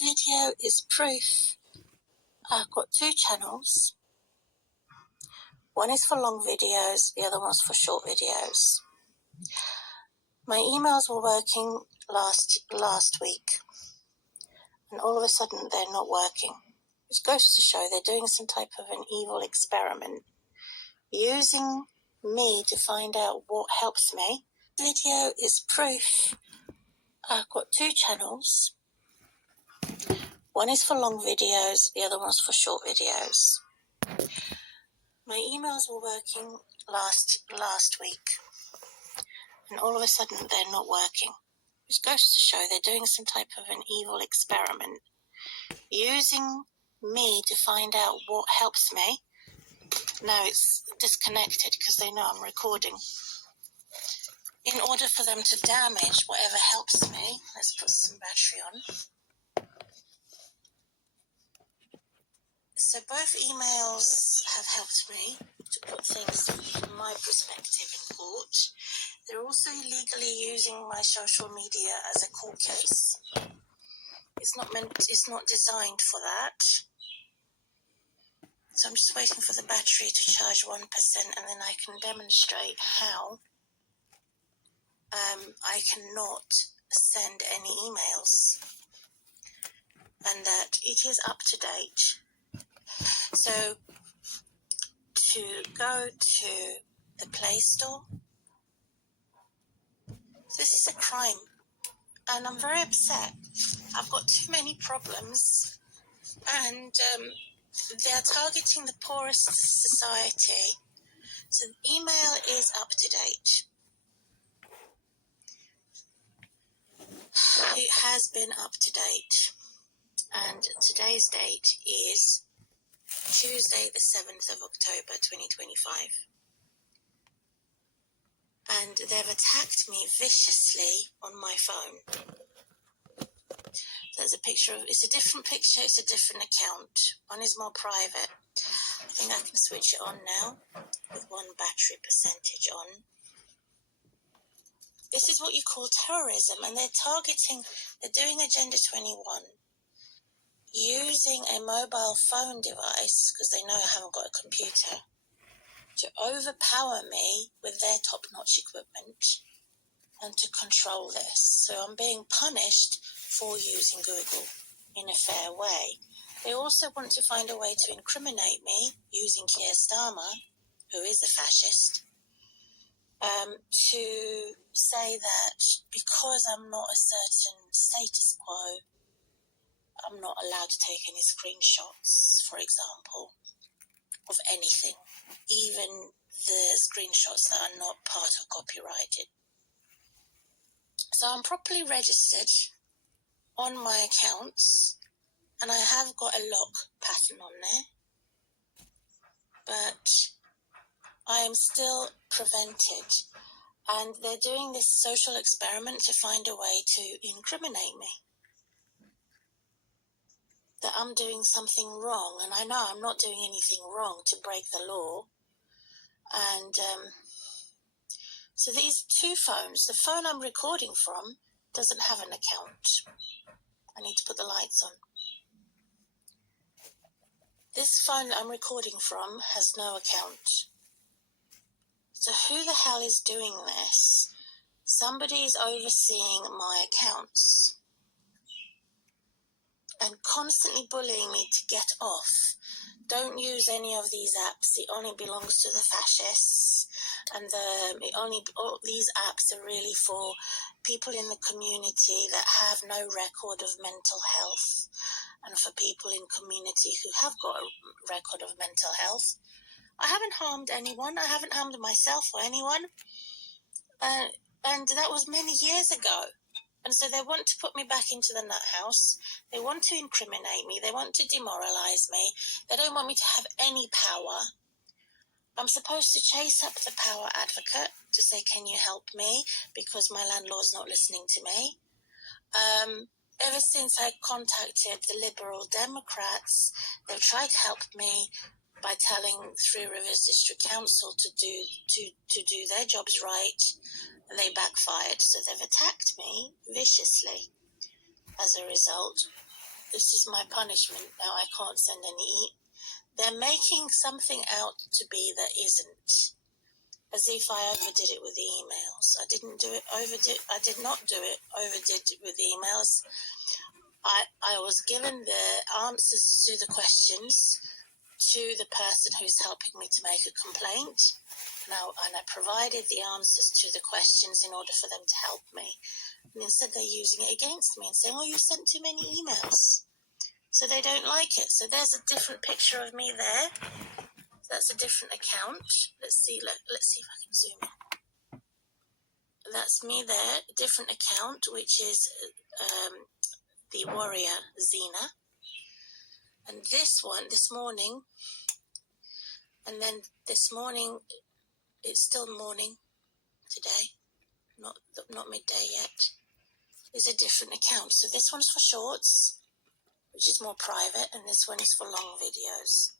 Video is proof. I've got two channels. One is for long videos, the other one's for short videos. My emails were working last week, and all of a sudden they're not working. Which goes to show they're doing some type of an evil experiment, using me to find out what helps me. Video is proof. I've got two channels. One is for long videos, the other one's for short videos. My emails were working last week, and all of a sudden they're not working. Which goes to show they're doing some type of an evil experiment, using me to find out what helps me. Now it's disconnected because they know I'm recording. In order for them to damage whatever helps me, let's put some battery on. So both emails have helped me to put things from my perspective in court. They're also illegally using my social media as a court case. It's not designed for that. So I'm just waiting for the battery to charge 1%, and then I can demonstrate how I cannot send any emails and that it is up to date. So to go to the Play Store, this is a crime, and I'm very upset. I've got too many problems, and they're targeting the poorest society. So the email is up to date. It has been up to date, and today's date is Tuesday the 7th of October 2025. And they've attacked me viciously on my phone. There's a picture of, it's a different picture, it's a different account. One is more private. I think I can switch it on now with one battery percentage on. This is what you call terrorism, and they're doing Agenda 21 using a mobile phone device, because they know I haven't got a computer, to overpower me with their top-notch equipment and to control this. So I'm being punished for using Google in a fair way. They also want to find a way to incriminate me using Keir Starmer, who is a fascist, to say that because I'm not a certain status quo, I'm not allowed to take any screenshots, for example, of anything, even the screenshots that are not part of copyrighted. So I'm properly registered on my accounts, and I have got a lock pattern on there, but I am still prevented, and they're doing this social experiment to find a way to incriminate me, that I'm doing something wrong, and I know I'm not doing anything wrong to break the law. And so these two phones, the phone I'm recording from doesn't have an account. I need to put the lights on. This phone I'm recording from has no account. So who the hell is doing this? Somebody is overseeing my accounts and constantly bullying me to get off. Don't use any of these apps. It only belongs to the fascists, and all these apps are really for people in the community that have no record of mental health, and for people in community who have got a record of mental health. I haven't harmed anyone. I haven't harmed myself or anyone, and that was many years ago. And so they want to put me back into the nut house. They want to incriminate me. They want to demoralize me. They don't want me to have any power. I'm supposed to chase up the power advocate to say, can you help me? Because my landlord's not listening to me. Ever since I contacted the Liberal Democrats, they've tried to help me by telling Three Rivers District Council to do their jobs right, and they backfired. So they've attacked me viciously as a result. this is my punishment. Now I can't send any. They're making something out to be that isn't, as if I overdid it with the emails. I did not do it, overdid it with the emails. I was given the answers to the questions to the person who's helping me to make a complaint. And I provided the answers to the questions in order for them to help me. And instead they're using it against me and saying, oh, you sent too many emails. So they don't like it. So there's a different picture of me there. That's a different account. Let's see if I can zoom in. That's me there, a different account, which is the warrior Xena. And this one, this morning, and then this morning, it's still morning today, not midday yet, is a different account. So this one's for shorts, which is more private, and this one is for long videos.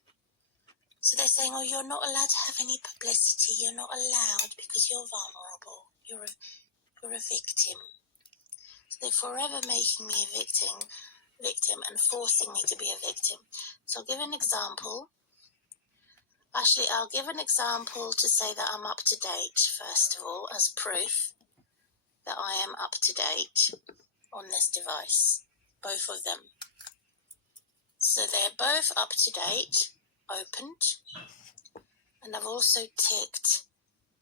So they're saying, oh, you're not allowed to have any publicity. You're not allowed because you're vulnerable. You're a victim. So they're forever making me a victim and forcing me to be a victim. So I'll give an example. Actually, I'll give an example to say that I'm up to date, first of all, as proof that I am up to date on this device, both of them. So they're both up to date, opened, and I've also ticked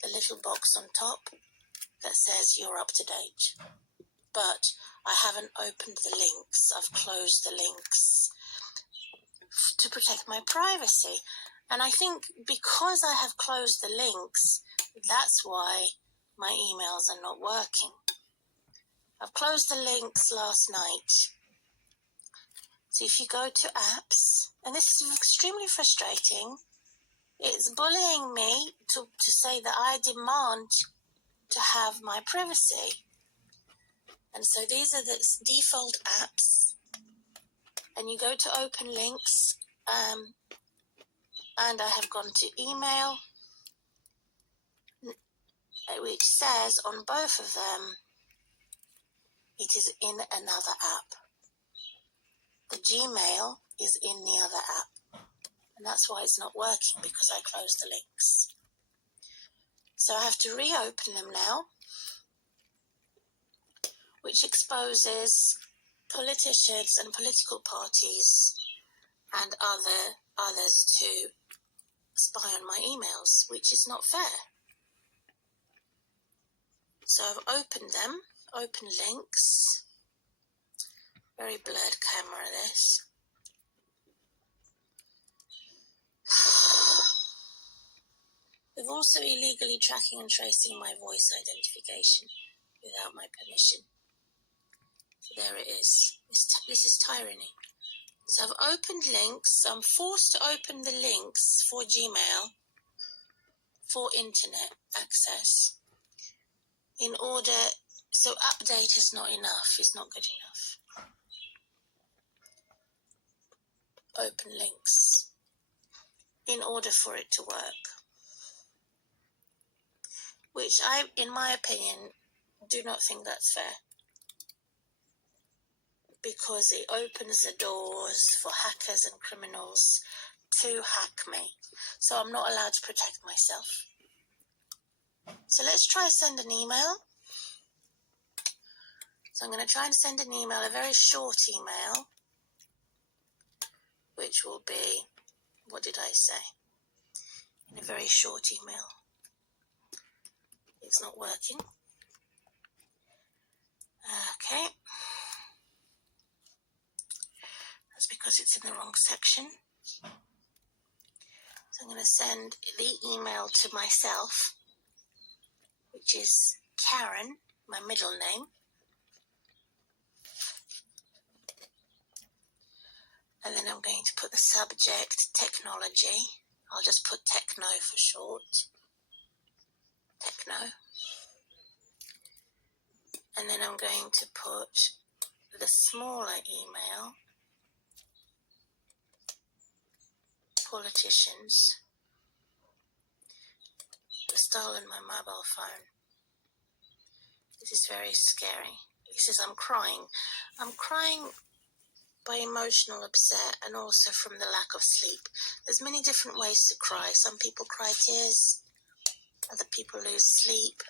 the little box on top that says you're up to date. But I haven't opened the links. I've closed the links to protect my privacy. And I think because I have closed the links, that's why my emails are not working. I've closed the links last night. So if you go to apps, and this is extremely frustrating, it's bullying me to say that I demand to have my privacy. And so these are the default apps. And you go to open links, and I have gone to email, which says on both of them, it is in another app. The Gmail is in the other app. And that's why it's not working, because I closed the links. So I have to reopen them now, which exposes politicians and political parties and others to spy on my emails, which is not fair. So I've opened them, open links. Very blurred camera, this. They're also illegally tracking and tracing my voice identification without my permission. So there it is. This is tyranny. So I've opened links. So I'm forced to open the links for Gmail, for internet access, in order, so update is not enough, is not good enough. Open links in order for it to work, which I, in my opinion, do not think that's fair, because it opens the doors for hackers and criminals to hack me. So I'm not allowed to protect myself. So let's try send an email. So I'm going to try and send an email, a very short email, which will be, what did I say? In a very short email. It's not working. Okay. That's because it's in the wrong section. So I'm going to send the email to myself, which is Karen, my middle name. And then I'm going to put the subject, technology. I'll just put techno for short. Techno. And then I'm going to put the smaller email, politicians, have stolen my mobile phone. This is very scary. He says, I'm crying. I'm crying by emotional upset and also from the lack of sleep. There's many different ways to cry. Some people cry tears, other people lose sleep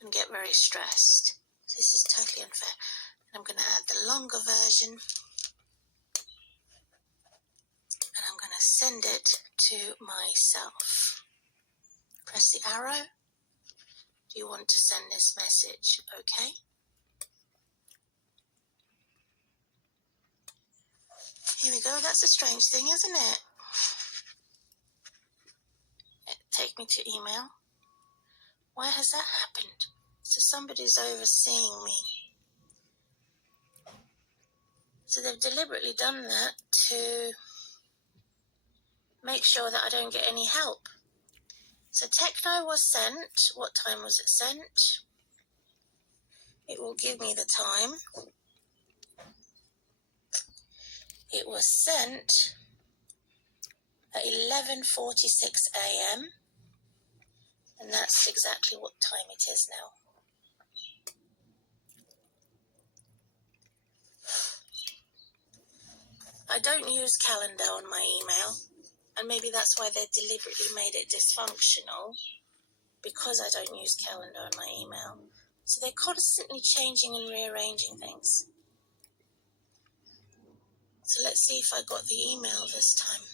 and get very stressed. This is totally unfair. And I'm going to add the longer version and I'm going to send it to myself. Press the arrow. Do you want to send this message? Okay. Here we go. That's a strange thing, isn't it? Take me to email. Why has that happened? So somebody's overseeing me. So they've deliberately done that to make sure that I don't get any help. So Techno was sent. What time was it sent? It will give me the time. It was sent at 11:46 a.m. and that's exactly what time it is now. I don't use calendar on my email, and maybe that's why they deliberately made it dysfunctional, because I don't use calendar on my email. So they're constantly changing and rearranging things. So let's see if I got the email this time.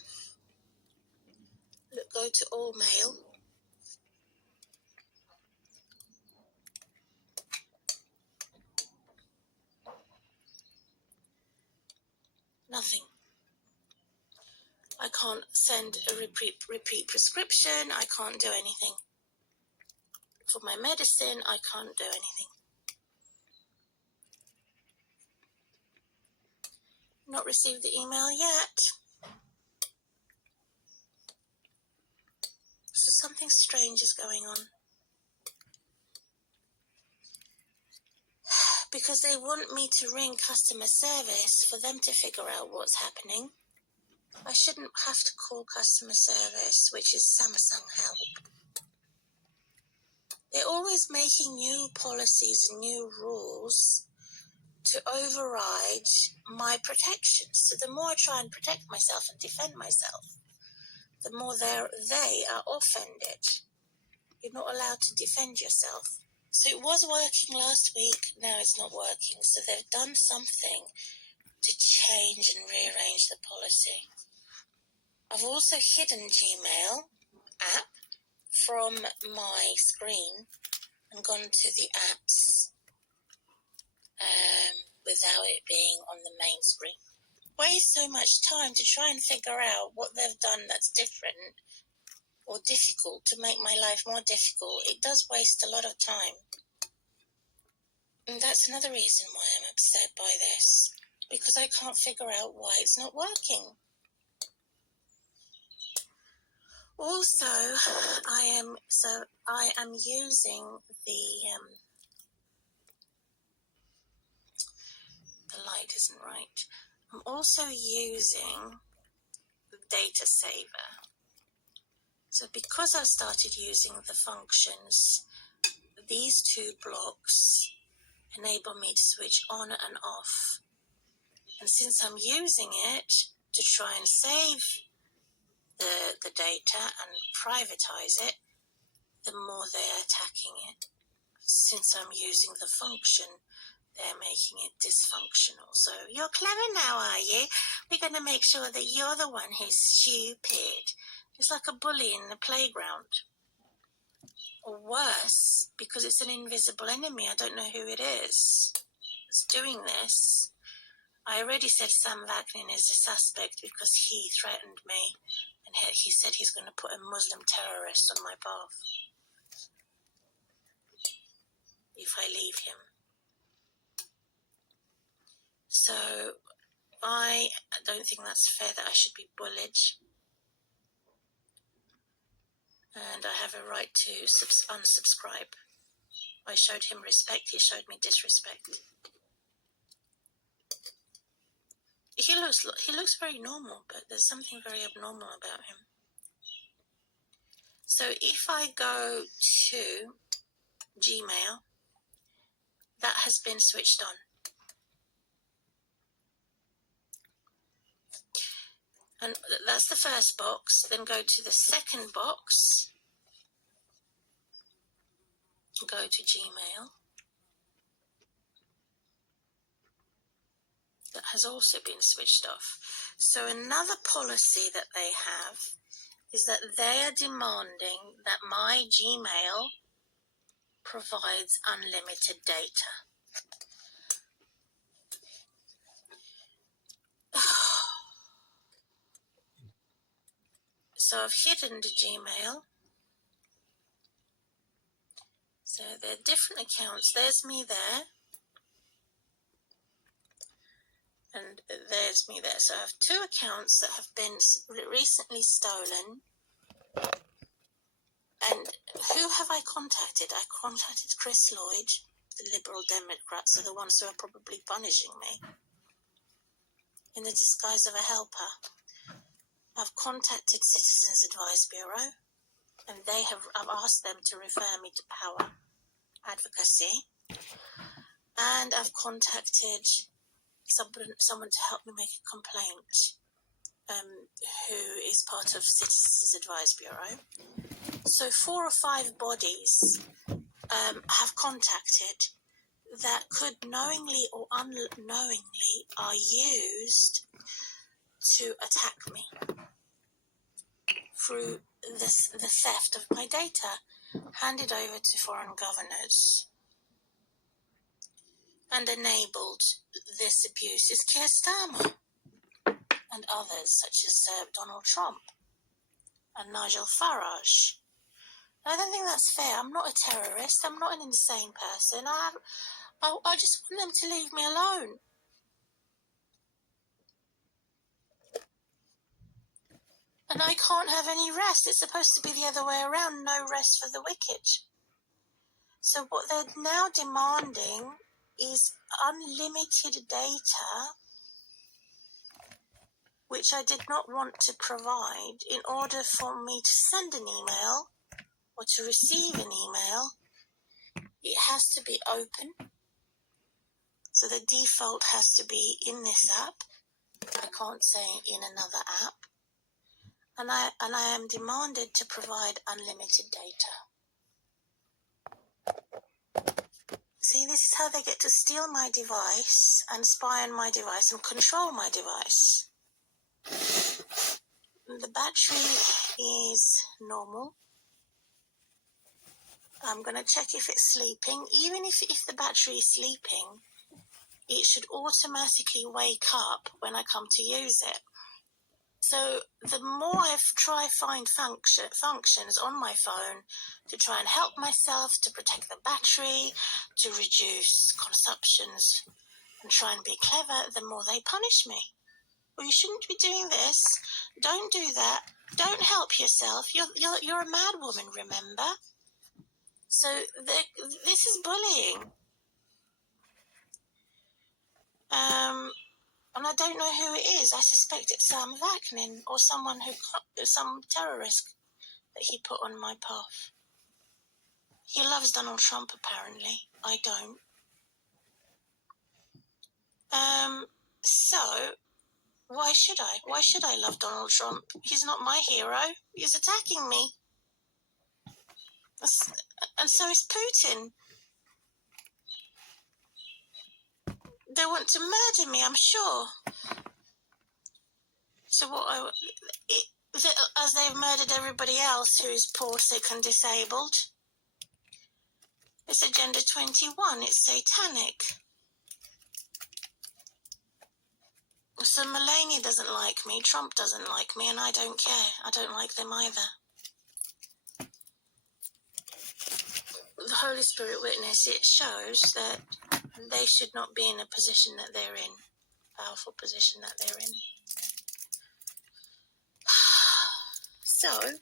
Look, go to all mail. Nothing. I can't send a repeat prescription. I can't do anything. For my medicine, I can't do anything. Not received the email yet. So something strange is going on. Because they want me to ring customer service for them to figure out what's happening. I shouldn't have to call customer service, which is Samsung Help. They're always making new policies and new rules to override my protections. So the more I try and protect myself and defend myself, the more they are offended. You're not allowed to defend yourself. So it was working last week, now it's not working. So they've done something to change and rearrange the policy. I've also hidden Gmail app from my screen and gone to the apps without it being on the main screen. Waste so much time to try and figure out what they've done that's different or difficult to make my life more difficult. It does waste a lot of time. And that's another reason why I'm upset by this, because I can't figure out why it's not working. Also, I am using the light isn't right. I'm also using the data saver. So because I started using the functions, these two blocks enable me to switch on and off. And since I'm using it to try and save the data and privatize it, the more they're attacking it. Since I'm using the function, they're making it dysfunctional. So you're clever now, are you? We're going to make sure that you're the one who's stupid. It's like a bully in the playground. Or worse, because it's an invisible enemy. I don't know who it is that's doing this. I already said Sam Vaknin is a suspect because he threatened me and he said he's going to put a Muslim terrorist on my path if I leave him. So I don't think that's fair that I should be bullied. And I have a right to unsubscribe. I showed him respect, he showed me disrespect. He looks very normal, but there's something very abnormal about him. So if I go to Gmail, that has been switched on. And that's the first box. Then go to the second box. Go to Gmail. That has also been switched off. So another policy that they have is that they are demanding that my Gmail provides unlimited data. So I've hidden the Gmail. So there are different accounts. There's me there. And there's me there. So I have two accounts that have been recently stolen. And who have I contacted? I contacted Chris Lloyd, the Liberal Democrats are the ones who are probably punishing me in the disguise of a helper. I've contacted Citizens Advice Bureau, and I've asked them to refer me to Power Advocacy. And I've contacted someone to help me make a complaint, who is part of Citizens Advice Bureau. So 4 or 5 bodies have contacted that could knowingly or unknowingly are used to attack me through the theft of my data handed over to foreign governors and enabled this abuse is Keir Starmer and others such as Donald Trump and Nigel Farage. I don't think that's fair. I'm not a terrorist. I'm not an insane person. I just want them to leave me alone. And I can't have any rest. It's supposed to be the other way around. No rest for the wicked. So what they're now demanding is unlimited data, which I did not want to provide. In order for me to send an email or to receive an email, it has to be open. So the default has to be in this app. I can't say in another app. And I am demanded to provide unlimited data. See, this is how they get to steal my device and spy on my device and control my device. The battery is normal. I'm going to check if it's sleeping. Even if the battery is sleeping, it should automatically wake up when I come to use it. So the more I find functions on my phone to try and help myself, to protect the battery, to reduce consumptions and try and be clever, the more they punish me. Well, you shouldn't be doing this. Don't do that. Don't help yourself. You're a mad woman, remember? So this is bullying. And I don't know who it is. I suspect it's Vaknin or some terrorist that he put on my path. He loves Donald Trump, apparently. I don't. So, why should I? Why should I love Donald Trump? He's not my hero. He's attacking me. And so is Putin. They want to murder me, I'm sure. So as they've murdered everybody else who's poor, sick and disabled. It's Agenda 21. It's satanic. So Melania doesn't like me, Trump doesn't like me, and I don't care. I don't like them either. The Holy Spirit witness, it shows that they should not be in a position that they're in, powerful position that they're in. So,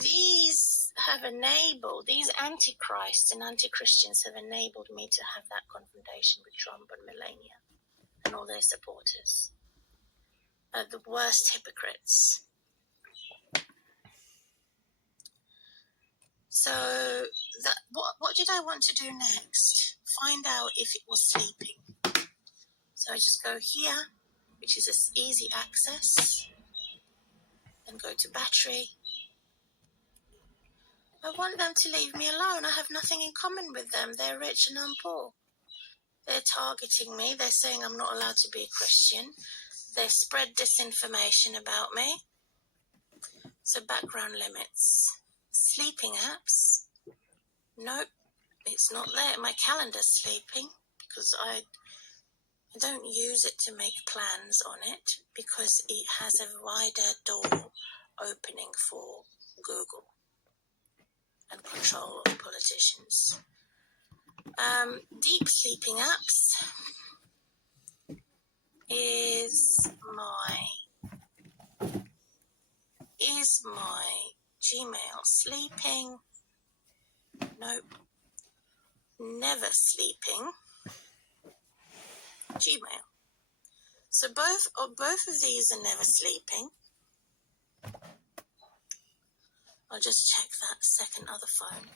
these antichrists and anti-Christians have enabled me to have that confrontation with Trump and Melania and all their supporters. The worst hypocrites. So, what did I want to do next? Find out if it was sleeping. So I just go here, which is easy access. Then go to battery. I want them to leave me alone. I have nothing in common with them. They're rich and I'm poor. They're targeting me. They're saying I'm not allowed to be a Christian. They spread disinformation about me. So background limits. Sleeping apps. Nope, it's not there. My calendar's sleeping because I don't use it to make plans on it because it has a wider door opening for Google and control of politicians. Deep sleeping apps is my Gmail. Sleeping, nope. Never sleeping, Gmail. So both of these are never sleeping. I'll just check that second other phone.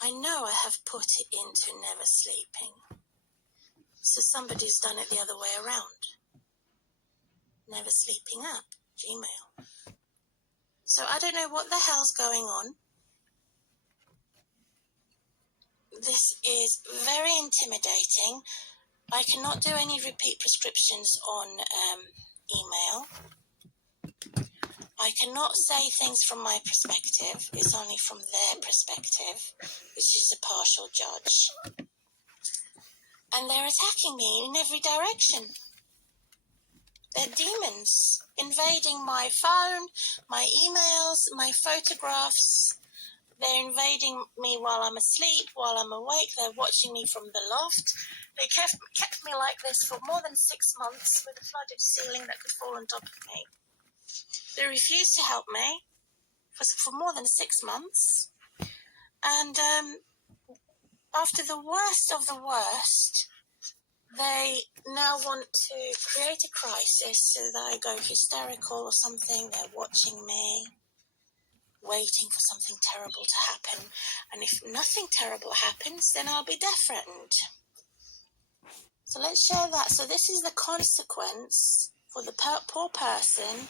I know I have put it into never sleeping. So somebody's done it the other way around. Never sleeping app, Gmail. So I don't know what the hell's going on. This is very intimidating. I cannot do any repeat prescriptions on email. I cannot say things from my perspective. It's only from their perspective, which is a partial judge. And they're attacking me in every direction. They're demons invading my phone, my emails, my photographs. They're invading me while I'm asleep, while I'm awake. They're watching me from the loft. They kept me like this for more than 6 months with a flooded ceiling that could fall on top of me. They refused to help me for more than 6 months. And after the worst of the worst, they now want to create a crisis so that I go hysterical or something. They're watching me, waiting for something terrible to happen. And if nothing terrible happens, then I'll be death threatened. So let's share that. So this is the consequence for the poor person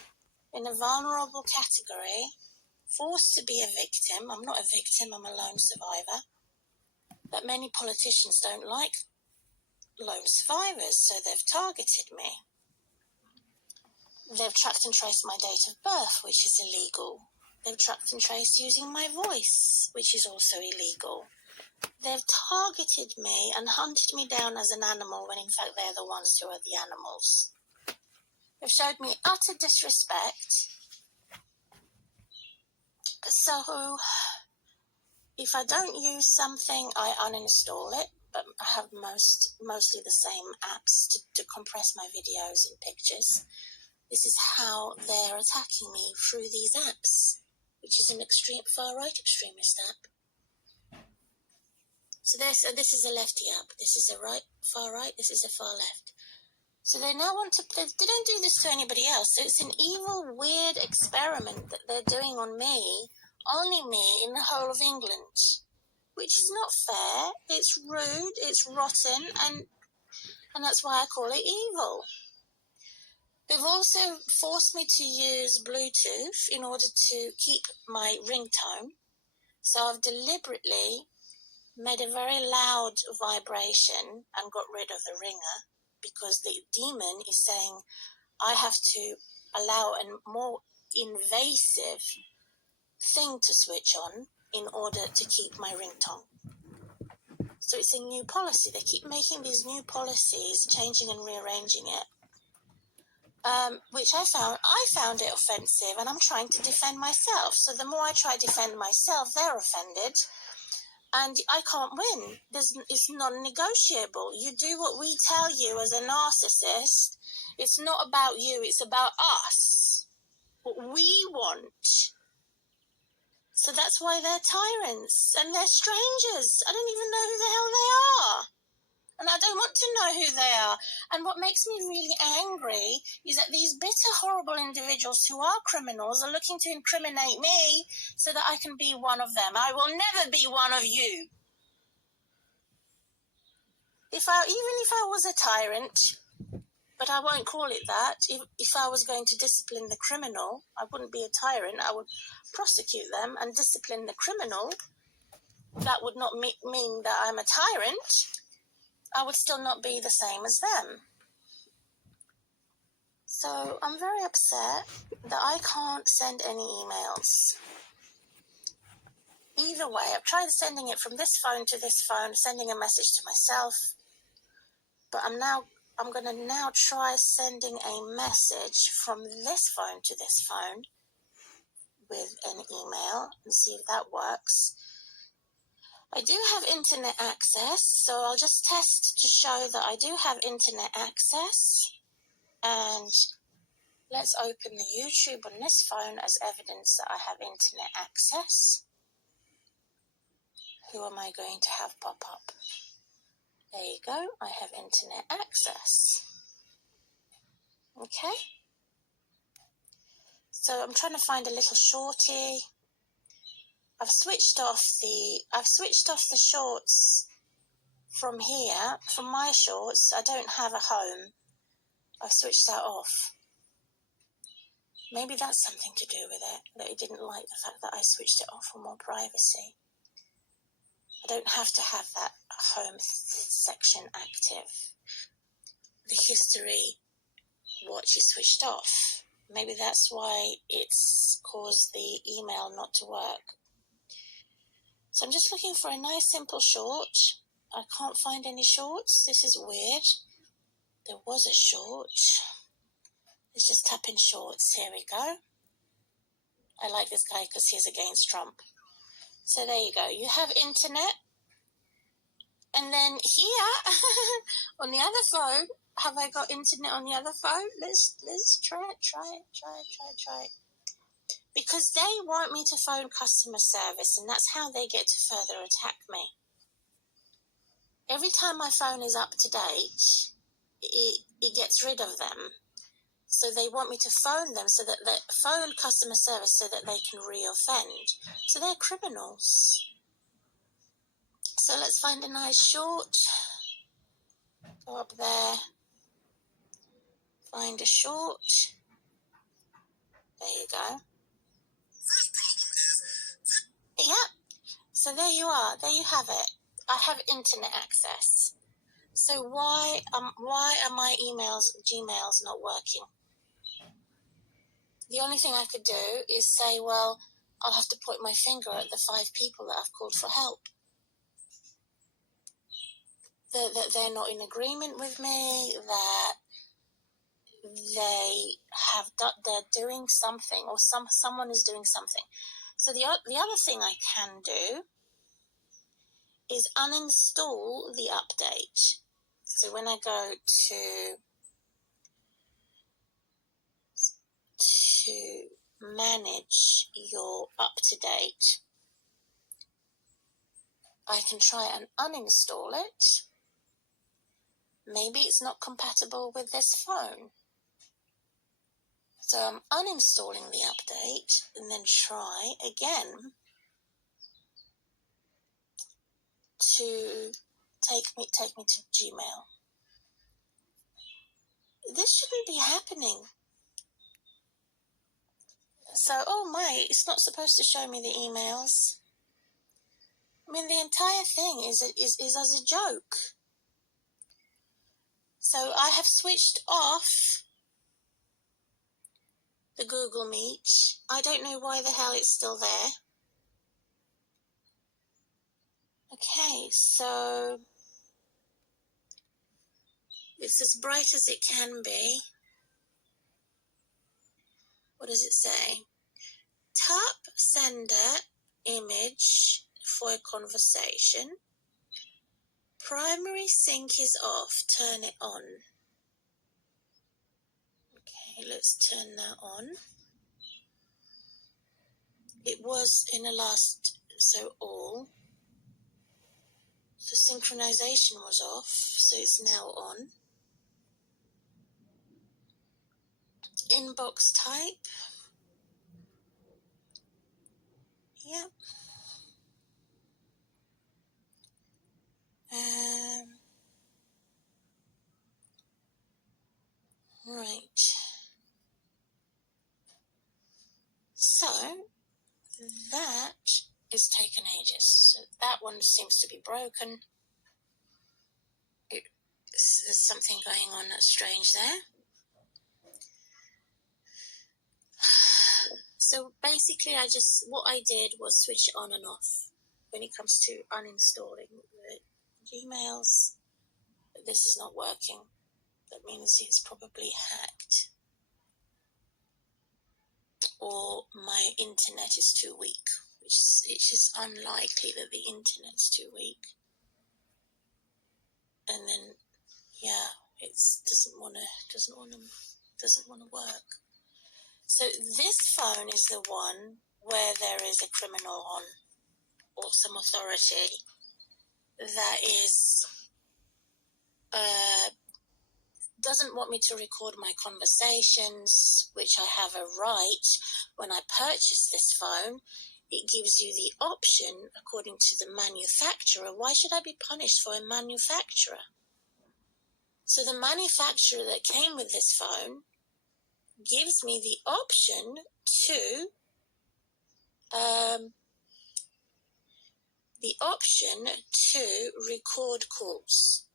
in a vulnerable category, forced to be a victim. I'm not a victim, I'm a lone survivor. But many politicians don't like lone survivors, so they've targeted me. They've tracked and traced my date of birth, which is illegal. They've tracked and traced using my voice, which is also illegal. They've targeted me and hunted me down as an animal when in fact they're the ones who are the animals. They've showed me utter disrespect. So if I don't use something, I uninstall it, but I have mostly the same apps to compress my videos and pictures. This is how they're attacking me through these apps, which is an extreme far-right extremist app. So this is a lefty app, this is a far right, this is a far left. So they now want to, they don't do this to anybody else. So it's an evil, weird experiment that they're doing on me, only me in the whole of England, which is not fair. It's rude, it's rotten, and that's why I call it evil. They've also forced me to use Bluetooth in order to keep my ringtone. So I've deliberately made a very loud vibration and got rid of the ringer because the demon is saying I have to allow a more invasive thing to switch on in order to keep my ringtone. So it's a new policy. They keep making these new policies, changing and rearranging it, which I found it offensive, and I'm trying to defend myself. So the more I try to defend myself, they're offended. And I can't win. It's non-negotiable. You do what we tell you as a narcissist. It's not about you. It's about us. What we want. So that's why they're tyrants. And they're strangers. I don't even know who the hell they are. And I don't want to know who they are. And what makes me really angry is that these bitter, horrible individuals who are criminals are looking to incriminate me so that I can be one of them. I will never be one of you. Even if I was a tyrant, But I won't call it that. If I was going to discipline the criminal, I wouldn't be a tyrant. I would prosecute them and discipline the criminal. That would not mean that I'm a tyrant. I would still not be the same as them. So I'm very upset that I can't send any emails. Either way, I've tried sending it from this phone to this phone, sending a message to myself, but I'm going to now try sending a message from this phone to this phone with an email and see if that works. I do have internet access, so I'll just test to show that I do have internet access. And let's open the YouTube on this phone as evidence that I have internet access. Who am I going to have pop up? There you go, I have internet access. Okay. So I'm trying to find a little shorty. I've switched off the shorts from here, from my shorts. I don't have a home. I've switched that off. Maybe that's something to do with it, that he didn't like the fact that I switched it off for more privacy. I don't have to have that home section active. The history watch is switched off. Maybe that's why it's caused the email not to work. So I'm just looking for a nice simple short. I can't find any shorts. This is weird. There was a short. Let's just tap in shorts. Here we go. I like this guy because he's against Trump. So there you go. You have internet. And then here, on the other phone, have I got internet on the other phone? Let's try it. Because they want me to phone customer service, and that's how they get to further attack me. Every time my phone is up to date, it gets rid of them. So they want me to phone them, so that they phone customer service so that they can re-offend. So they're criminals. So let's find a nice short. Go up there. Find a short. There you go. Yep. So there you are. There you have it. I have internet access. So why are my Gmails not working? The only thing I could do is say, well, I'll have to point my finger at the 5 people that I've called for help. That they're not in agreement with me, that they're doing something, or someone is doing something. So the other thing I can do is uninstall the update. So when I go to manage your up-to-date, I can try and uninstall it. Maybe it's not compatible with this phone. So I'm uninstalling the update and then try again to take me to Gmail. This shouldn't be happening. So, oh my, it's not supposed to show me the emails. I mean, the entire thing is as a joke. So I have switched off the Google Meet. I don't know why the hell it's still there. Okay, so it's as bright as it can be. What does it say? Tap sender image for a conversation. Primary sync is off. Turn it on. Okay, let's turn that on. It was in the last, so all. So synchronization was off, so it's now on. Inbox type. Yep. It's taken ages. So that one seems to be broken. There's something going on that's strange there. So basically, what I did was switch it on and off when it comes to uninstalling the Gmails. This is not working. That means it's probably hacked. Or my internet is too weak, which is unlikely that the internet's too weak. And then, yeah, it doesn't want to work. So this phone is the one where there is a criminal on, or some authority that is doesn't want me to record my conversations, which I have a right. When I purchased this phone, it gives you the option, according to the manufacturer. Why should I be punished for a manufacturer? So the manufacturer that came with this phone gives me the option to record calls.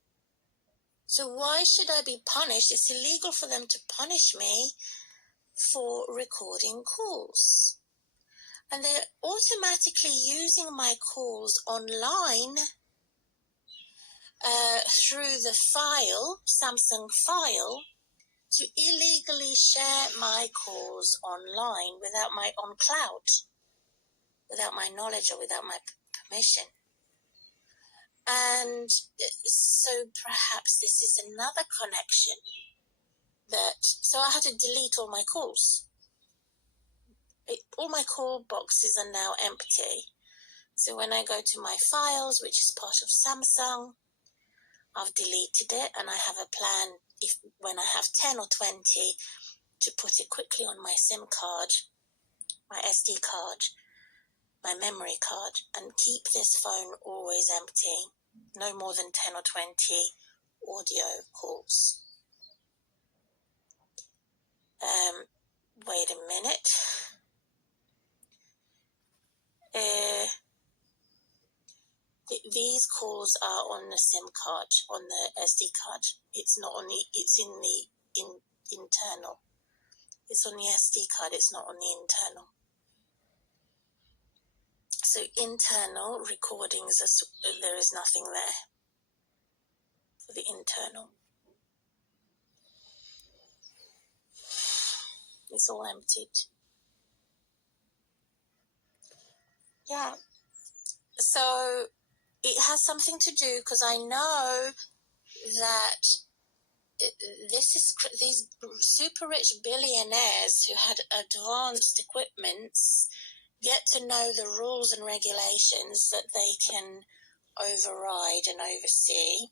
So why should I be punished? It's illegal for them to punish me for recording calls. And they're automatically using my calls online through the Samsung file, to illegally share my calls online on cloud, without my knowledge or without my permission. And so perhaps this is another connection so I had to delete all my calls. All my call boxes are now empty. So when I go to my files, which is part of Samsung, I've deleted it, and I have a plan when I have 10 or 20 to put it quickly on my SIM card, my SD card, my memory card, and keep this phone always empty. No more than 10 or 20 audio calls. Wait a minute. These calls are on the SIM card, on the SD card. It's in the internal. It's on the SD card, it's not on the internal. So internal recordings, there is nothing there for the internal. It's all emptied. Yeah. So it has something to do, because I know that these super rich billionaires who had advanced equipments get to know the rules and regulations that they can override and oversee.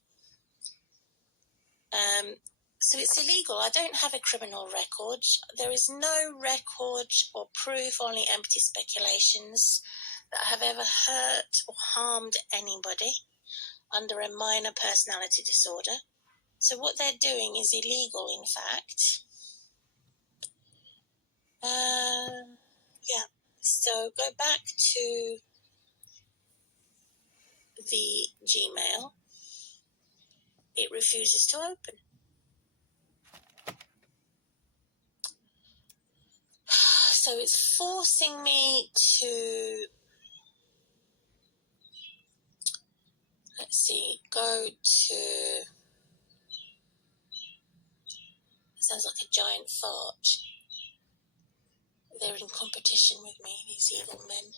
So it's illegal. I don't have a criminal record. There is no record or proof, only empty speculations that I have ever hurt or harmed anybody under a minor personality disorder. So what they're doing is illegal, in fact. Yeah. So go back to the Gmail. It refuses to open. So it's forcing me to, go to, it sounds like a giant fart. They're in competition with me, these evil men.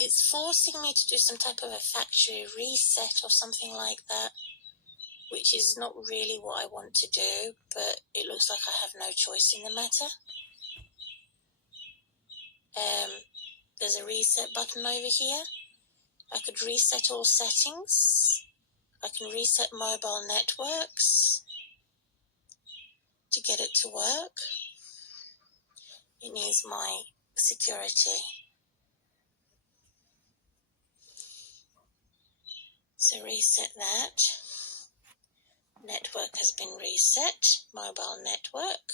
It's forcing me to do some type of a factory reset or something like that, which is not really what I want to do, but it looks like I have no choice in the matter. There's a reset button over here. I could reset all settings. I can reset mobile networks to get it to work. It needs my security. So reset that. Network has been reset. Mobile network.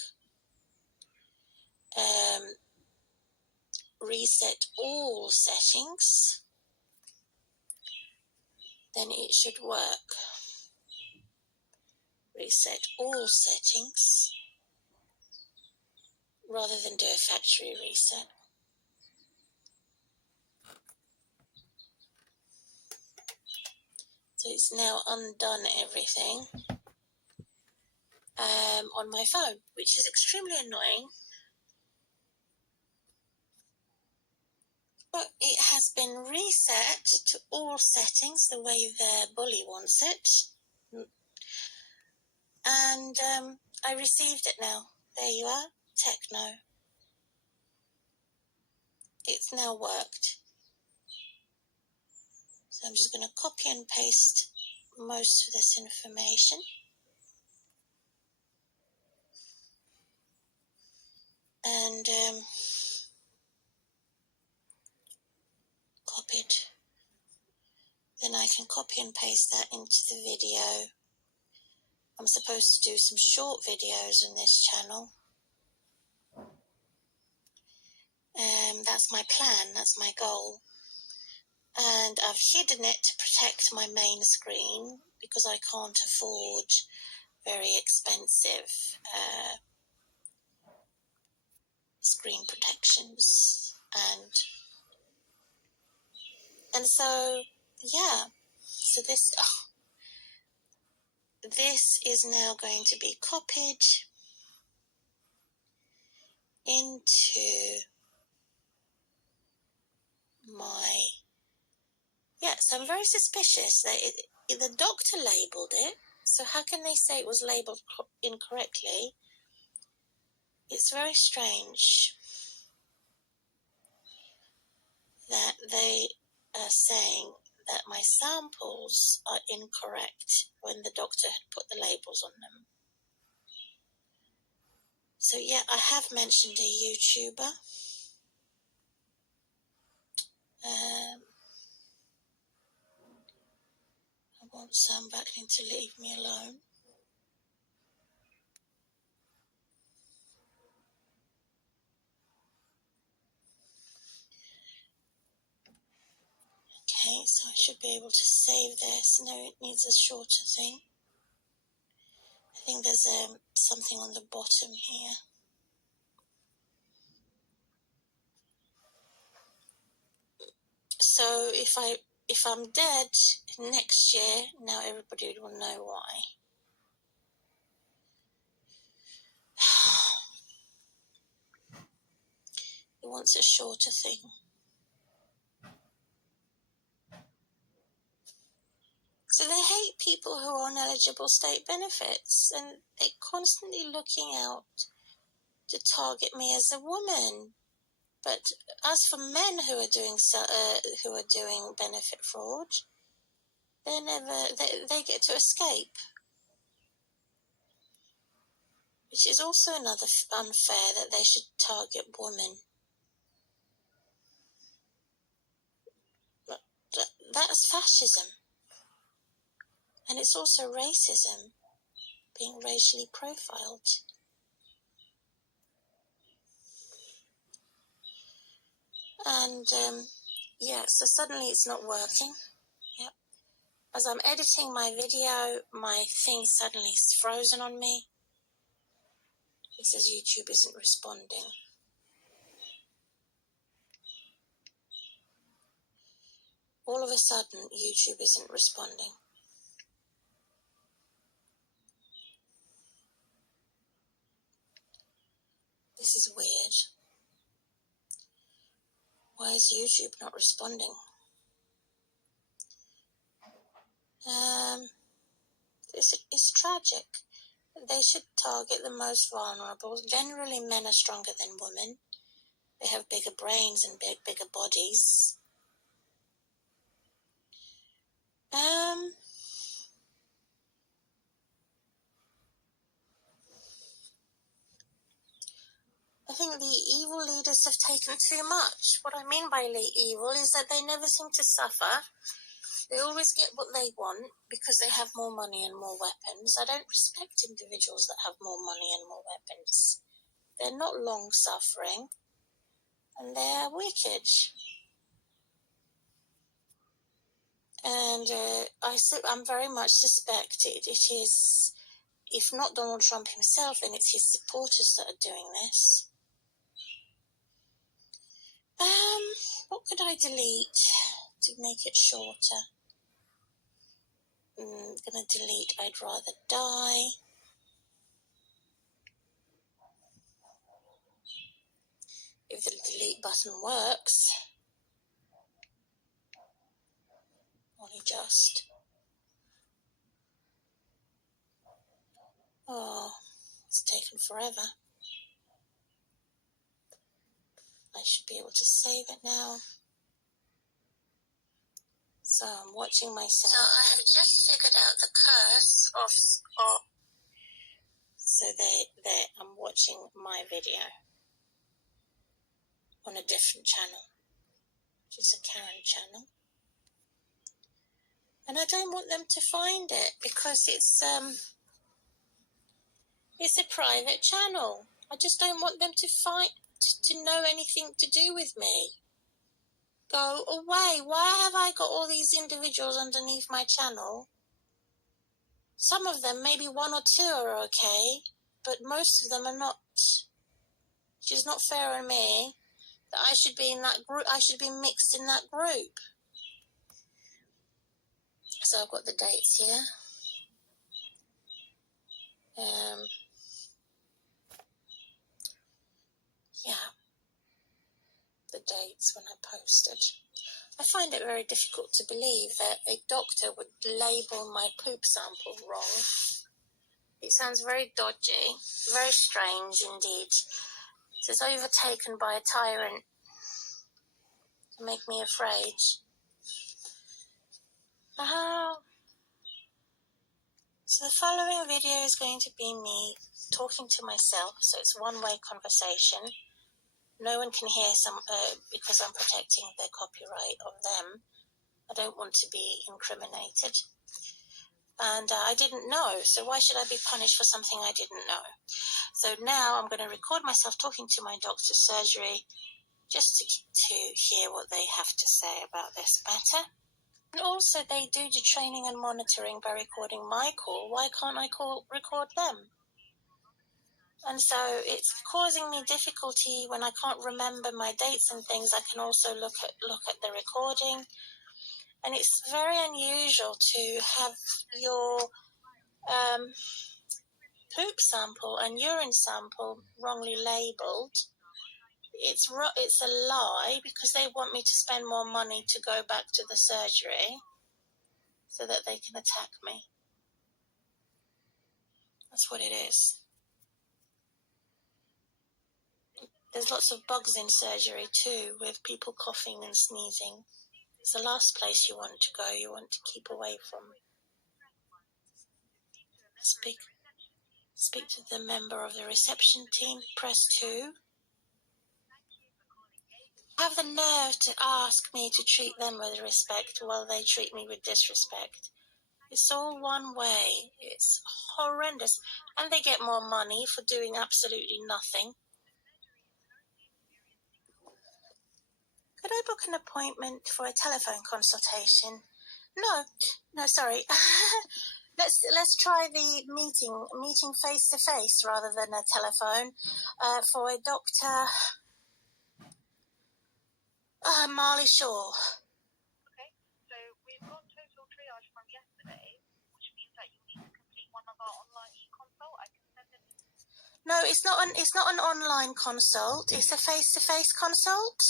reset all settings, then it should work. Reset all settings rather than do a factory reset. So it's now undone everything on my phone, which is extremely annoying. But it has been reset to all settings the way the bully wants it. And I received it now. There you are, Techno. It's now worked. So I'm just going to copy and paste most of this information. And copied. Then I can copy and paste that into the video. I'm supposed to do some short videos on this channel. That's my plan, that's my goal. And I've hidden it to protect my main screen because I can't afford very expensive screen protections. And so, yeah, so this is now going to be copied into my... Yeah, so I'm very suspicious that the doctor labelled it, so how can they say it was labelled incorrectly? It's very strange that they are saying that my samples are incorrect when the doctor had put the labels on them. So yeah, I have mentioned a YouTuber. I want Sam Vaknin to leave me alone. Okay, so I should be able to save this. No, it needs a shorter thing. I think there's something on the bottom here. So if I'm dead next year, now everybody will know why. He wants a shorter thing. So they hate people who are on eligible state benefits, and they're constantly looking out to target me as a woman. But as for men who are doing benefit fraud, they get to escape, which is also another unfair that they should target women. That's fascism. And it's also racism, being racially profiled. And, yeah, so suddenly it's not working. Yep. As I'm editing my video, my thing suddenly is frozen on me. It says YouTube isn't responding. All of a sudden, YouTube isn't responding. This is weird. Why is YouTube not responding? It's tragic. They should target the most vulnerable. Generally, men are stronger than women. They have bigger brains and bigger bodies. I think the evil leaders have taken too much. What I mean by evil is that they never seem to suffer. They always get what they want because they have more money and more weapons. I don't respect individuals that have more money and more weapons. They're not long-suffering. and they're wicked. And I'm very much suspected it is, if not Donald Trump himself, then it's his supporters that are doing this. What could I delete to make it shorter? Gonna delete I'd rather die. If the delete button works. Only just. Oh, it's taken forever. I should be able to save it now. So I'm watching myself. So I have just figured out the curse of so I'm watching my video on a different channel, which is a Karen channel. And I don't want them to find it because it's a private channel. I just don't want them to know anything to do with me. Go away. Why have I got all these individuals underneath my channel? Some of them, maybe one or two are okay, but most of them are not. Which is not fair on me that I should be in that group. I should be mixed in that group. So I've got the dates here. Yeah, the dates when I posted. I find it very difficult to believe that a doctor would label my poop sample wrong. It sounds very dodgy, very strange indeed. It says overtaken by a tyrant to make me afraid. So the following video is going to be me talking to myself, so it's one-way conversation. No one can hear because I'm protecting the copyright of them. I don't want to be incriminated. And I didn't know, so why should I be punished for something I didn't know? So now I'm going to record myself talking to my doctor's surgery just to hear what they have to say about this matter. And also they do the training and monitoring by recording my call. Why can't I record them? And so it's causing me difficulty when I can't remember my dates and things. I can also look at the recording. And it's very unusual to have your poop sample and urine sample wrongly labelled. It's a lie because they want me to spend more money to go back to the surgery so that they can attack me. That's what it is. There's lots of bugs in surgery too, with people coughing and sneezing. It's the last place you want to go, you want to keep away from. Speak to the member of the reception team, press 2. Have the nerve to ask me to treat them with respect while they treat me with disrespect. It's all one way. It's horrendous. And they get more money for doing absolutely nothing. Could I book an appointment for a telephone consultation? No, sorry. Let's try the meeting face to face rather than a telephone. For a Dr. Marley Shaw. Okay, so we've got total triage from yesterday, which means that you need to complete one of our online e-consult. I can send it. No, it's not an online consult. It's a face-to-face consult.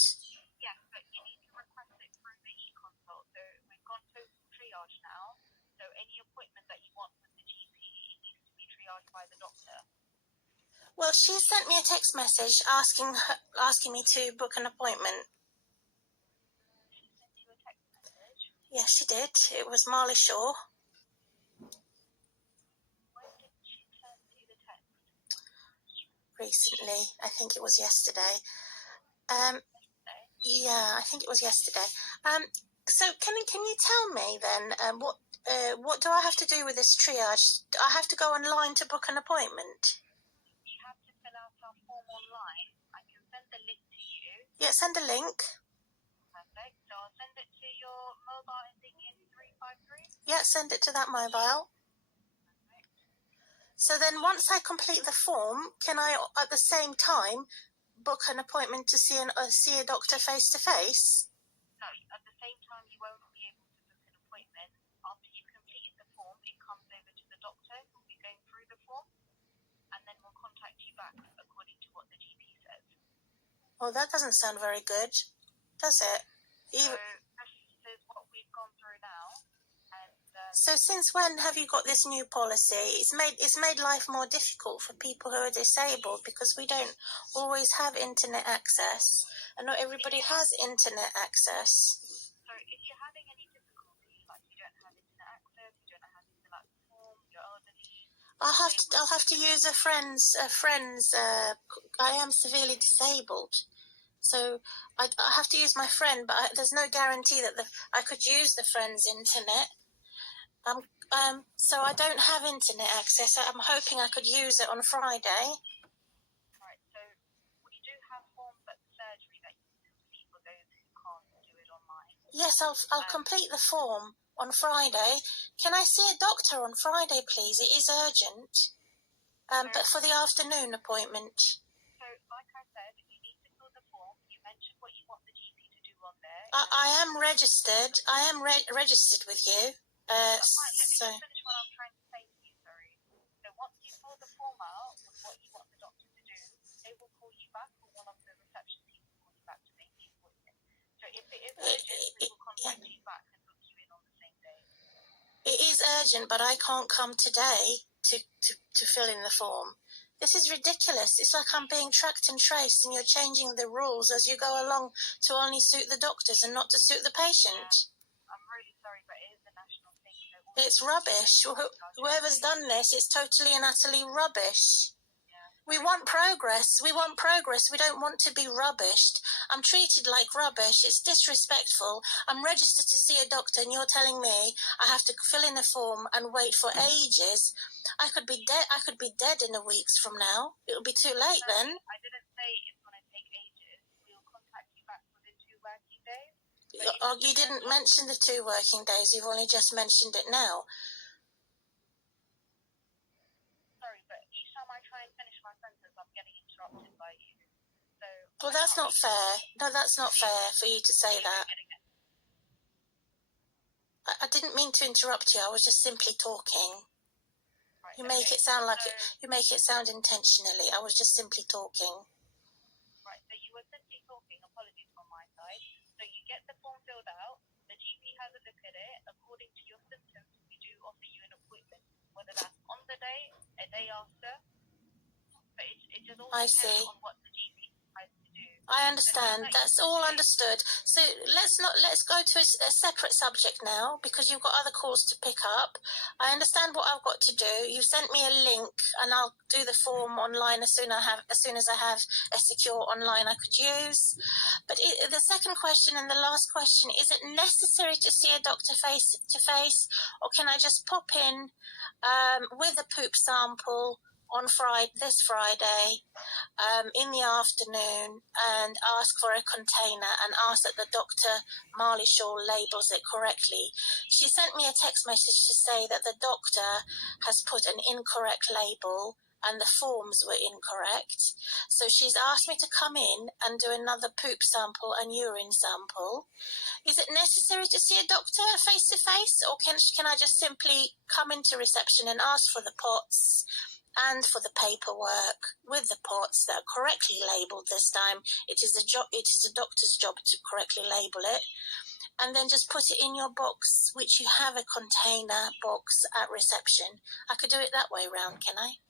Yes, but you need to request it through the e-consult. So we've got total triage now. So any appointment that you want with the GP needs to be triaged by the doctor. Well, she sent me a text message asking me to book an appointment. She sent you a text message? Yes, she did. It was Marley Shaw. When did she send you the text? Recently. I think it was yesterday. Yesterday? Yeah, I think it was yesterday. So can you tell me then what do I have to do with this triage? Do I have to go online to book an appointment? You have to fill out our form online. I can send the link to you. Yeah, send a link. Perfect. So I'll send it to your mobile ending in 353. Yeah, send it to that mobile. Perfect. So then once I complete the form, can I at the same time book an appointment to see a doctor face to face? No, at the same time, you won't be able to book an appointment. After you've completed the form, it comes over to the doctor who will be going through the form, and then we'll contact you back according to what the GP says. Oh, that doesn't sound very good, does it? So this is what we've gone through now. And So since when have you got this new policy? It's made life more difficult for people who are disabled because we don't always have internet access, and not everybody has internet access. so if you're having any difficulty, like you don't have internet access, you don't know how to fill out the form, you're elderly, I'll have to use a friend's. I am severely disabled, so I have to use my friend, but there's no guarantee that I could use the friend's internet. So I don't have internet access. I'm hoping I could use it on Friday. right? So we do have forms at the surgery that you can complete for those who can't do it online. Yes, I'll complete the form on Friday. Can I see a doctor on Friday, please? It is urgent. But for the afternoon appointment. So, like I said, you need to fill the form. You mentioned what you want the GP to do on there. I am registered. I am registered with you. That's fine. Let me just finish what I'm trying to say to you, sorry. So once you fill the form out with what you want the doctor to do, they will call you back, or one of the reception team will call you back to make the appointment. So if it is urgent, we will contact you back and book you in on the same day. It is urgent, but I can't come today to fill in the form. This is ridiculous. It's like I'm being tracked and traced, and you're changing the rules as you go along to only suit the doctors and not to suit the patient. I'm really sorry, but it is a national thing. So it's rubbish. Whoever's done this, it's totally and utterly rubbish. We want progress. We want progress. We don't want to be rubbished. I'm treated like rubbish. It's disrespectful. I'm registered to see a doctor, and you're telling me I have to fill in a form and wait for ages. I could be dead. I could be dead in a week's from now. It'll be too late then. I didn't say it's going to take ages. We'll contact you back within 2 working days. You didn't mention the 2 working days. You've only just mentioned it now. Sorry, but each time I try and finish my sentence, I'm getting interrupted by you. So well, that's not fair. No, that's not fair for you to say that. I didn't mean to interrupt you. I was just simply talking. You make it sound like you make it sound intentionally. I was just simply talking. Right, so you were simply talking. Apologies from my side. So you get the form filled out. The GP has a look at it. According to your symptoms, we do offer you an appointment, whether that's on the day, a day after. But it just all depends on what the GP decides to do. I understand. That's all understood. So let's go to a separate subject now, because you've got other calls to pick up. I understand what I've got to do. You sent me a link, and I'll do the form online as soon as I have a secure online I could use. But the second question and the last question: is it necessary to see a doctor face to face, or can I just pop in with a poop sample on this Friday in the afternoon and ask for a container and ask that the doctor, Marley Shaw, labels it correctly? She sent me a text message to say that the doctor has put an incorrect label and the forms were incorrect. So she's asked me to come in and do another poop sample and urine sample. Is it necessary to see a doctor face to face, or can I just simply come into reception and ask for the pots and for the paperwork with the pots that are correctly labelled this time? It is a doctor's job to correctly label it, and then just put it in your box, which you have a container box at reception. I could do it that way round, can I?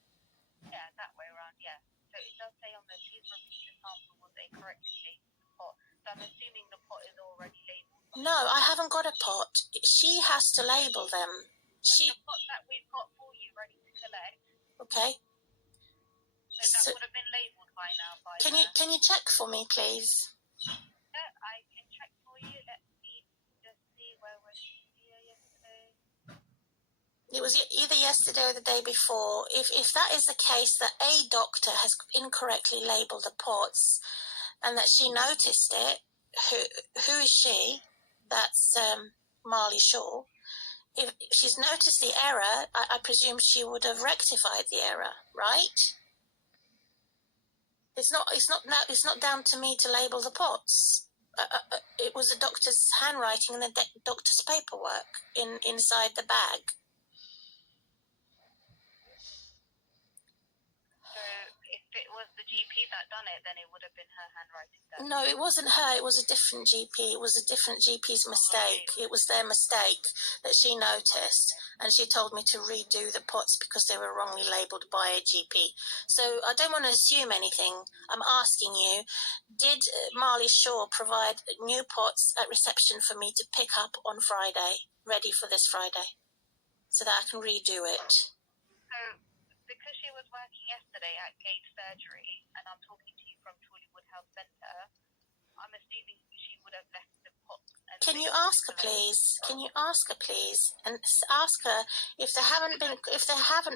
Yeah, that way around, yeah. So it does say on there, please repeat the sample with a correctly labelled pot. So I'm assuming the pot is already labelled. No, I haven't got a pot. She has to label them. The pot that we've got for you ready to collect. Okay. So that would have been labelled by now. Can you check for me, please? Yeah, I can check for you. Let me just see where was she here yesterday. It was either yesterday or the day before. If that is the case, that a doctor has incorrectly labelled the pots, and that she noticed it. Who is she? That's Marley Shaw. If she's noticed the error, I presume she would have rectified the error, right? It's not down to me to label the pots. It was the doctor's handwriting and the doctor's paperwork inside the bag. So if it was the GP that done it, then it would have been her handwriting. No, it wasn't her. It was a different GP. It was a different GP's mistake. It was their mistake that she noticed, and she told me to redo the pots because they were wrongly labelled by a GP. So I don't want to assume anything. I'm asking you, did Marley Shaw provide new pots at reception for me to pick up on Friday, ready for this Friday, so that I can redo it? So because she was working yesterday at Gate Surgery, and I'm talking to you from Tollywood Health Centre, I'm assuming she would have left the pots. Can you ask her, please? Can you ask her, please, and ask her if they haven't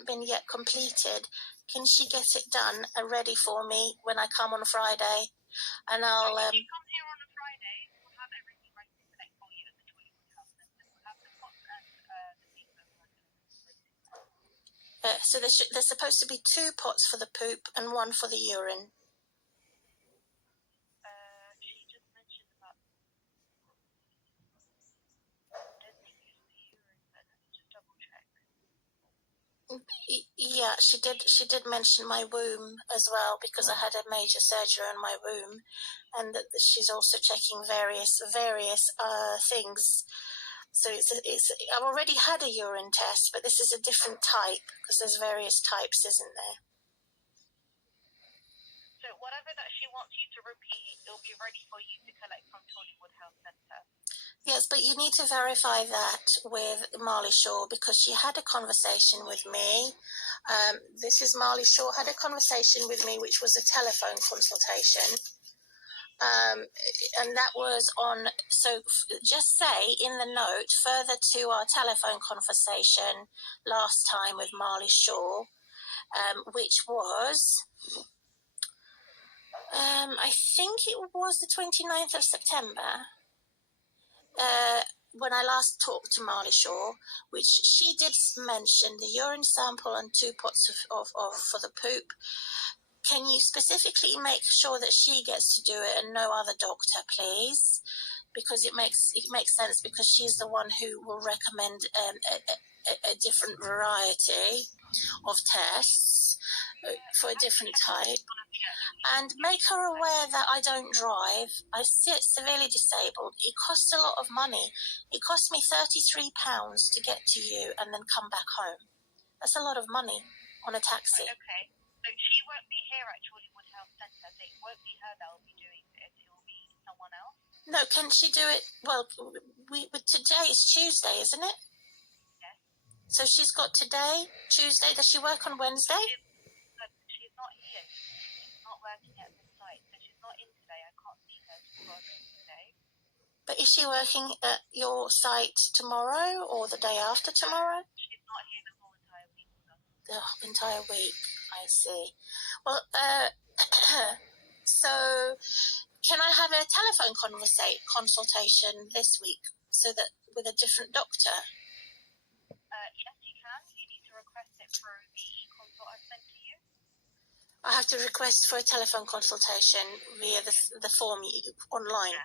been yet completed? Can she get it done ready for me when I come on Friday? And I'll. If you come here on a Friday, we'll have everything ready to collect for you at the Tollywood Health Centre. We'll have the pots and the paperwork. So there's supposed to be 2 pots for the poop and 1 for the urine. She just mentioned about. I don't think it's the urine, but let me just double check. Yeah, she did mention my womb as well, because I had a major surgery on my womb, and that she's also checking various things. So I've already had a urine test, but this is a different type because there's various types, isn't there? So whatever that she wants you to repeat, it'll be ready for you to collect from Tollywood Health Centre. Yes, but you need to verify that with Marley Shaw, because she had a conversation with me. This is Marley Shaw had a conversation with me, which was a telephone consultation. And that was on, so just say in the note, further to our telephone conversation last time with Marley Shaw, which was, I think it was the 29th of September, when I last talked to Marley Shaw, which she did mention the urine sample and 2 pots of for the poop. Can you specifically make sure that she gets to do it and no other doctor, please? Because it makes sense, because she's the one who will recommend a different variety of tests for a different type. And make her aware that I don't drive. I sit severely disabled. It costs a lot of money. It cost me £33 to get to you and then come back home. That's a lot of money on a taxi. Okay. So she won't be here at Tollywood Health Centre. So it won't be her that will be doing it. It will be someone else. No, can she do it? Well, today is Tuesday, isn't it? Yes. So she's got today, Tuesday. Does she work on Wednesday? She's not here. She's not working at this site. So she's not in today. I can't see her today. But is she working at your site tomorrow or the day after tomorrow? She's not here the whole entire week. The entire week, I see. Well, so can I have a telephone consultation this week, so that with a different doctor? Yes, you can. You need to request it through the consult I've sent to you. I have to request for a telephone consultation via the form online.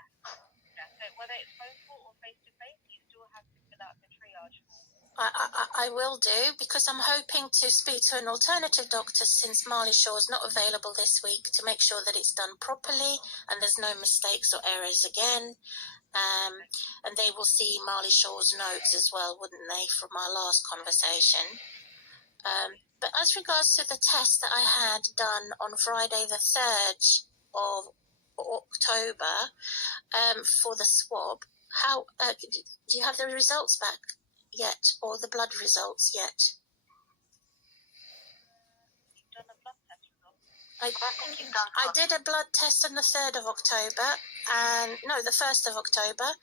Yeah. So whether it's phone call or face-to-face, you still have to fill out the triage form. I will do, because I'm hoping to speak to an alternative doctor, since Marley Shaw is not available this week, to make sure that it's done properly and there's no mistakes or errors again. And they will see Marley Shaw's notes as well, wouldn't they, from our last conversation? But as regards to the test that I had done on Friday the 3rd of October for the swab, how do you have the results back yet, or the blood results yet? You've done a blood test result? I did a blood test on the 3rd of October, and no, the 1st of October.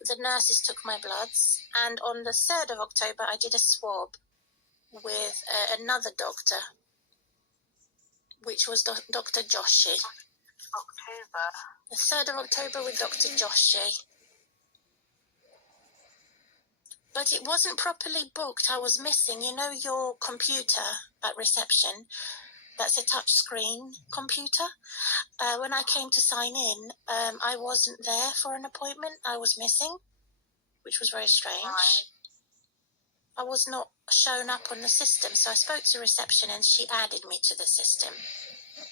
The nurses took my bloods, and on the 3rd of October I did a swab with another doctor, which was Dr. Joshi. October. The 3rd of October with Dr. Joshi. But it wasn't properly booked. I was missing, you know, your computer at reception. That's a touch screen computer. When I came to sign in, I wasn't there for an appointment. I was missing, which was very strange. Right. I was not shown up on the system, so I spoke to reception and she added me to the system.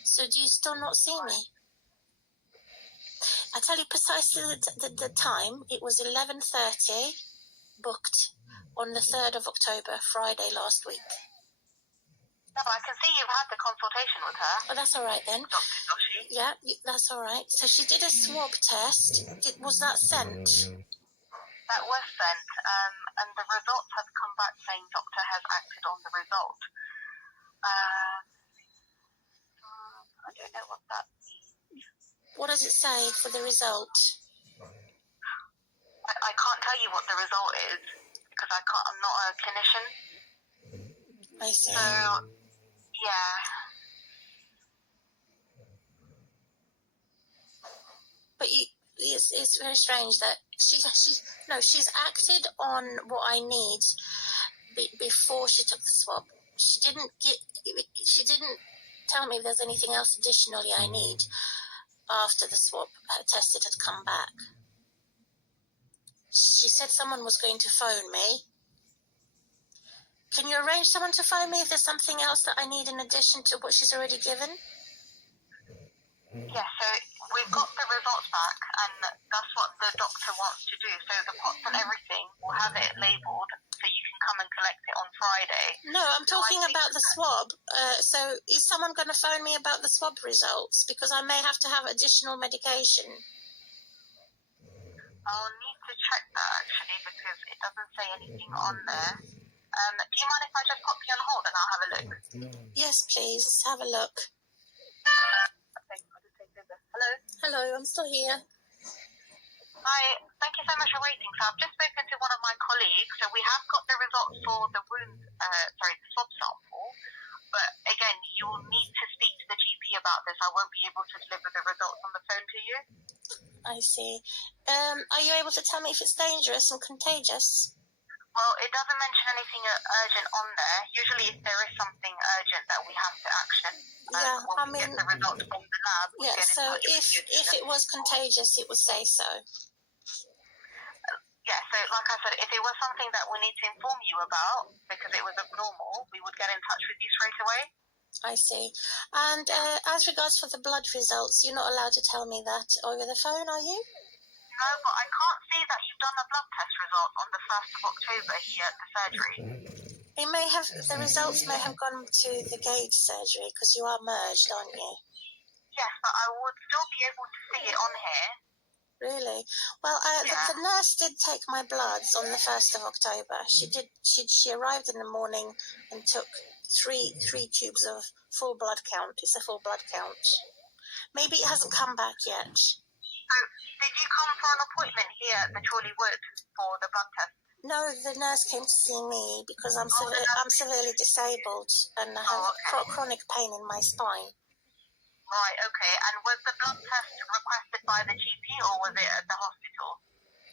So do you still not see me? I tell you precisely the time. It was 11:30, booked on the 3rd of October, Friday last week. No, I can see you've had the consultation with her. Oh, that's all right then. Dr. Joshi. Yeah, that's all right. So she did a swab test. Was that sent? That was sent, and the results have come back saying doctor has acted on the result. I don't know what that means. What does it say for the result? I can't tell you what the result is because I'm not a clinician. I see. So, yeah. But it's very strange that she's acted on what I need before she took the swab. She didn't tell me if there's anything else additionally I need after the swab tested had come back. She said someone was going to phone me. Can you arrange someone to phone me if there's something else that I need in addition to what she's already given? Yeah, so we've got the results back, and that's what the doctor wants to do. So the pots and everything, we'll have it labelled so you can come and collect it on Friday. No, I'm talking about the swab. So is someone going to phone me about the swab results? Because I may have to have additional medication. I'll need to check that, actually, because it doesn't say anything on there. Do you mind if I just pop you on hold and I'll have a look? Yes, please. Let's have a look. Okay, I'll just take over. Hello? Hello, I'm still here. Hi, thank you so much for waiting. So I've just spoken to one of my colleagues. So we have got the results for the the swab sample. But again, you'll need to speak to the GP about this. I won't be able to deliver the results on the phone to you. I see. Are you able to tell me if it's dangerous and contagious? Well, it doesn't mention anything urgent on there. Usually if there is something urgent that we have to action, when we get the results from the lab, we get in so touch with you. if it was contagious, it would say so. Yeah, so like I said, if it was something that we need to inform you about because it was abnormal, we would get in touch with you straight away. I see. And as regards for the blood results, you're not allowed to tell me that over the phone, are you? No, but I can't see that you've done a blood test result on the 1st of October here at the surgery. The results may have gone to the Gage surgery because you are merged, aren't you? Yes, but I would still be able to see it on here. Really? Well, the nurse did take my bloods on the 1st of October. She arrived in the morning and took three tubes of full blood count. It's a full blood count. Maybe it hasn't come back yet. So, did you come for an appointment here at the Chorley Wood for the blood test? No, the nurse came to see me because I'm severely disabled and I have chronic pain in my spine. Right, okay. And was the blood test requested by the GP or was it at the hospital?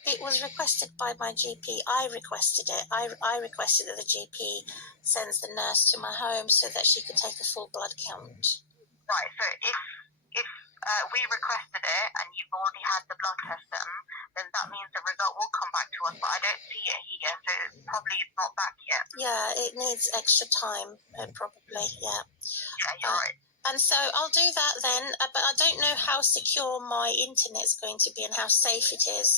It was requested by my GP. I requested it. I requested that the GP sends the nurse to my home so that she could take a full blood count. Right, so if we requested it and you've already had the blood test done, then that means the result will come back to us, but I don't see it here, so probably it's not back yet. Yeah, it needs extra time, probably, yeah. Yeah, you're right. And so I'll do that then, but I don't know how secure my internet's going to be and how safe it is.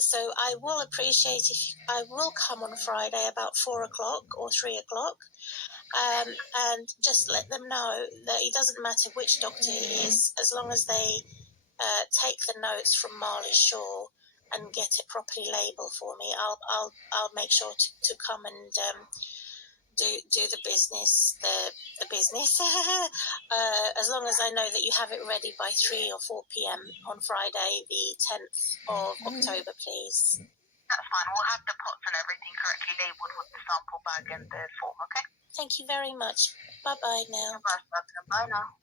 So I will appreciate if I will come on Friday about 4 o'clock or 3 o'clock. And just let them know that it doesn't matter which doctor it is, as long as they take the notes from Marley Shaw and get it properly labelled for me. I'll make sure to come and do the business, the business. As long as I know that you have it ready by 3 or 4 p.m. on Friday, the 10th of October, please. That's fine. We'll have the pots and everything correctly labelled with the sample bag and the form, okay? Thank you very much. Bye-bye now. Bye now.